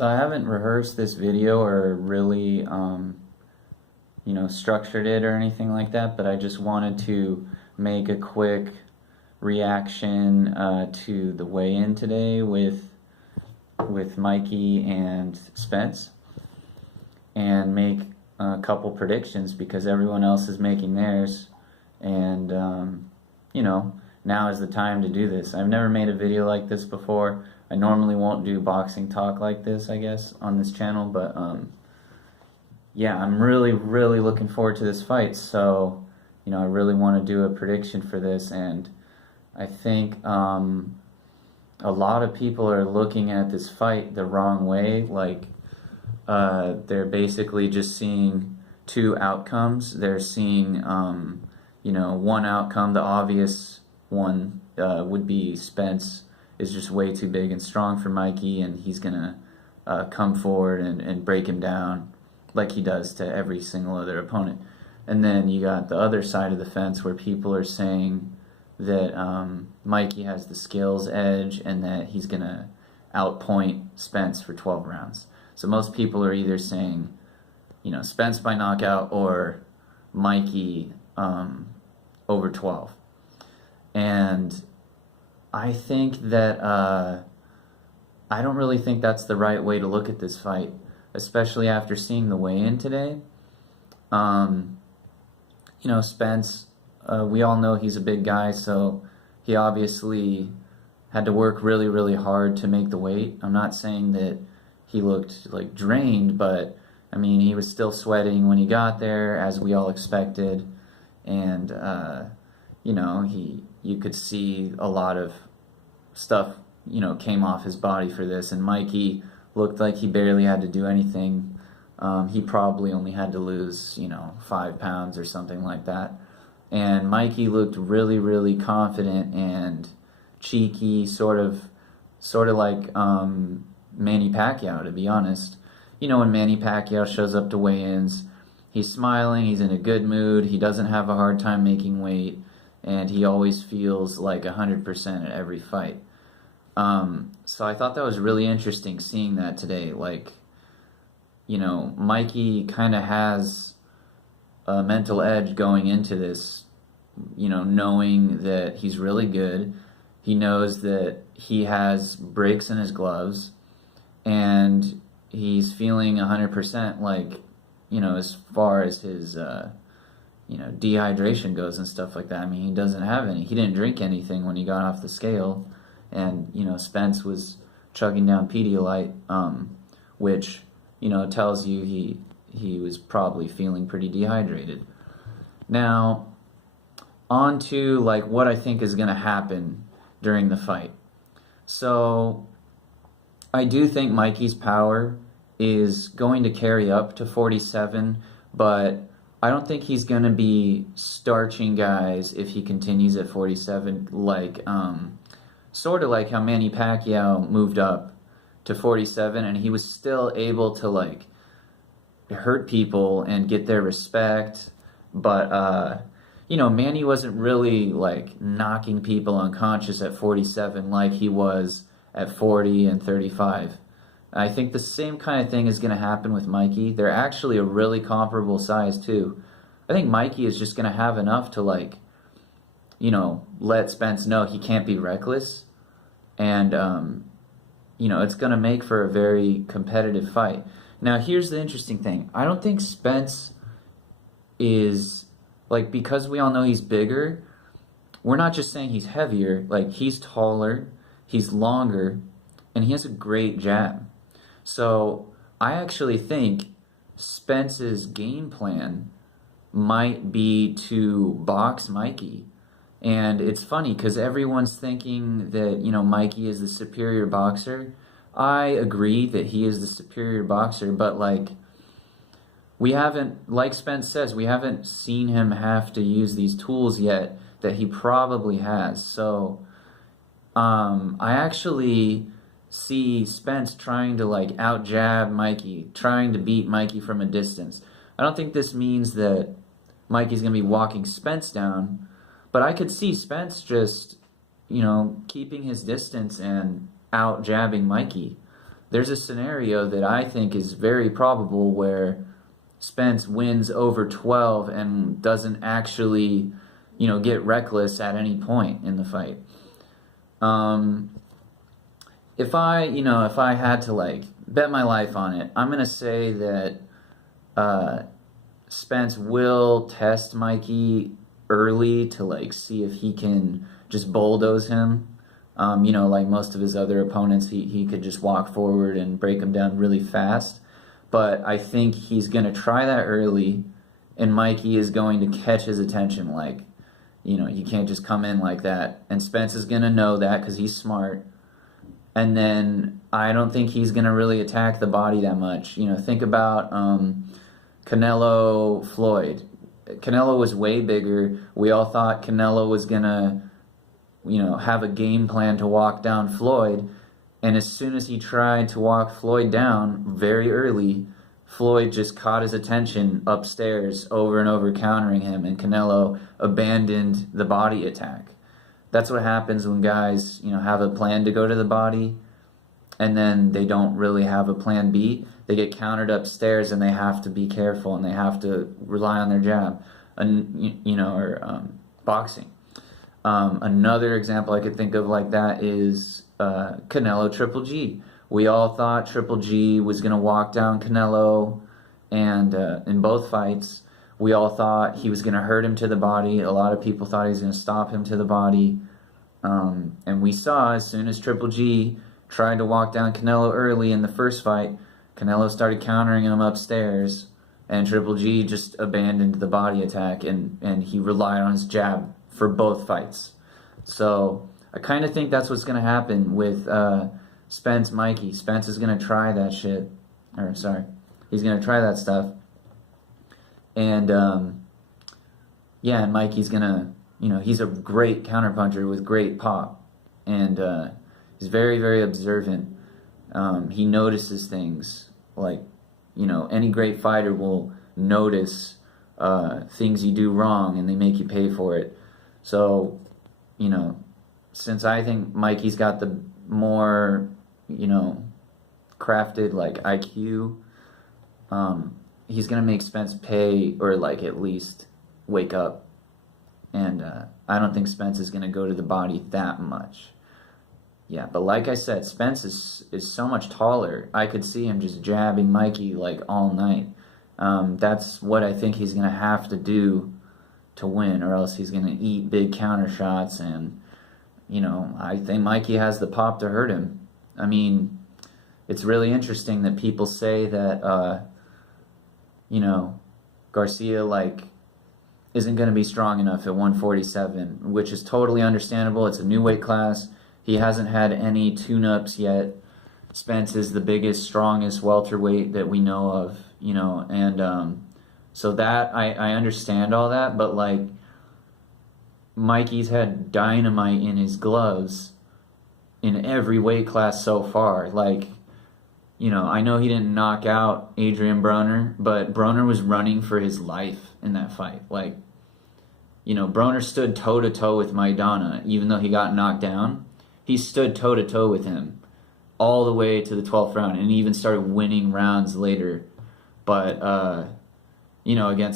So I haven't rehearsed this video or really, structured it or anything like that, but I just wanted to make a quick reaction to the weigh-in today with Mikey and Spence, and make a couple predictions because everyone else is making theirs, and now is the time to do this. I've never made a video like this before. I normally won't do boxing talk like this, I guess, on this channel, but yeah, I'm really looking forward to this fight. So I really want to do a prediction for this, and I think a lot of people are looking at this fight the wrong way. Like they're basically just seeing two outcomes. They're seeing one outcome. The obvious one would be Spence is just way too big and strong for Mikey, and he's gonna come forward and break him down like he does to every single other opponent. And then you got the other side of the fence where people are saying that Mikey has the skills edge and that he's gonna outpoint Spence for 12 rounds. So most people are either saying, Spence by knockout or Mikey over 12. And I think that I don't really think that's the right way to look at this fight, especially after seeing the weigh-in today. Spence, we all know he's a big guy, so he obviously had to work really hard to make the weight. I'm not saying that he looked like drained, but I mean, he was still sweating when he got there, as we all expected, and you could see a lot of stuff, came off his body for this, and Mikey looked like he barely had to do anything. He probably only had to lose, 5 pounds or something like that. And Mikey looked really confident and cheeky, sort of like Manny Pacquiao, to be honest. When Manny Pacquiao shows up to weigh-ins, he's smiling, he's in a good mood, he doesn't have a hard time making weight, and he always feels like 100% at every fight. So I thought that was really interesting seeing that today. Like, Mikey kind of has a mental edge going into this, knowing that he's really good. He knows that he has breaks in his gloves, and he's feeling 100%, like, as far as his, dehydration goes and stuff like that. I mean, he doesn't have any. He didn't drink anything when he got off the scale, and, Spence was chugging down Pedialyte, which, tells you he was probably feeling pretty dehydrated. Now, on to, like, what I think is going to happen during the fight. So, I do think Mikey's power is going to carry up to 47, but I don't think he's going to be starching guys if he continues at 47, like, sort of like how Manny Pacquiao moved up to 47, and he was still able to, like, hurt people and get their respect, but, Manny wasn't really, like, knocking people unconscious at 47 like he was at 40 and 35. I think the same kind of thing is going to happen with Mikey. They're actually a really comparable size, too. I think Mikey is just going to have enough to, like, let Spence know he can't be reckless. And, it's going to make for a very competitive fight. Now, here's the interesting thing. I don't think Spence is, like, because we all know he's bigger, we're not just saying he's heavier. Like, he's taller, he's longer, and he has a great jab. So I actually think Spence's game plan might be to box Mikey. And it's funny because everyone's thinking that, Mikey is the superior boxer. I agree that he is the superior boxer, but, like, we haven't, like Spence says, we haven't seen him have to use these tools yet that he probably has. So I actually see Spence trying to, like, out-jab Mikey, trying to beat Mikey from a distance. I don't think this means that Mikey's going to be walking Spence down, but I could see Spence just, keeping his distance and out-jabbing Mikey. there's a scenario that I think is very probable where Spence wins over 12 and doesn't actually, get reckless at any point in the fight. If I had to like bet my life on it, I'm gonna say that Spence will test Mikey early to like see if he can just bulldoze him. Like most of his other opponents, he could just walk forward and break him down really fast. But I think he's going to try that early, and Mikey is going to catch his attention. Like, you can't just come in like that. And Spence is going to know that because he's smart. And then I don't think he's going to really attack the body that much. Think about Canelo Floyd. Canelo was way bigger. We all thought Canelo was going to have a game plan to walk down Floyd, and as soon as he tried to walk Floyd down very early, Floyd just caught his attention upstairs over and over, countering him, and Canelo abandoned the body attack. That's what happens when guys, have a plan to go to the body, and then they don't really have a plan B. They get countered upstairs, and they have to be careful, and they have to rely on their jab, or boxing. Another example I could think of like that is Canelo Triple G. We all thought Triple G was going to walk down Canelo, and in both fights, we all thought he was going to hurt him to the body. A lot of people thought he was going to stop him to the body. And we saw as soon as Triple G tried to walk down Canelo early in the first fight, Canelo started countering him upstairs, and Triple G just abandoned the body attack, and he relied on his jab for both fights. So I kind of think that's what's going to happen with Spence Mikey. Spence is going to try that shit. He's going to try that stuff. And, and Mikey's going to, he's a great counterpuncher with great pop. And he's very, very observant. He notices things. Like, any great fighter will notice things you do wrong, and they make you pay for it. So, since I think Mikey's got the more, crafted, like, IQ, he's going to make Spence pay, or, like, at least wake up. And I don't think Spence is going to go to the body that much. Yeah, but like I said, Spence is so much taller. I could see him just jabbing Mikey, like, all night. That's what I think he's going to have to do to win, or else he's going to eat big counter shots, and I think Mikey has the pop to hurt him. I mean, it's really interesting that people say that Garcia isn't going to be strong enough at 147, which is totally understandable. It's a new weight class. He hasn't had any tune-ups yet. Spence is the biggest, strongest welterweight that we know of, and so that, I understand all that, but, Mikey's had dynamite in his gloves in every weight class so far. I know he didn't knock out Adrian Broner, but Broner was running for his life in that fight. Broner stood toe-to-toe with Maidana, even though he got knocked down. He stood toe-to-toe with him all the way to the 12th round, and he even started winning rounds later. But, against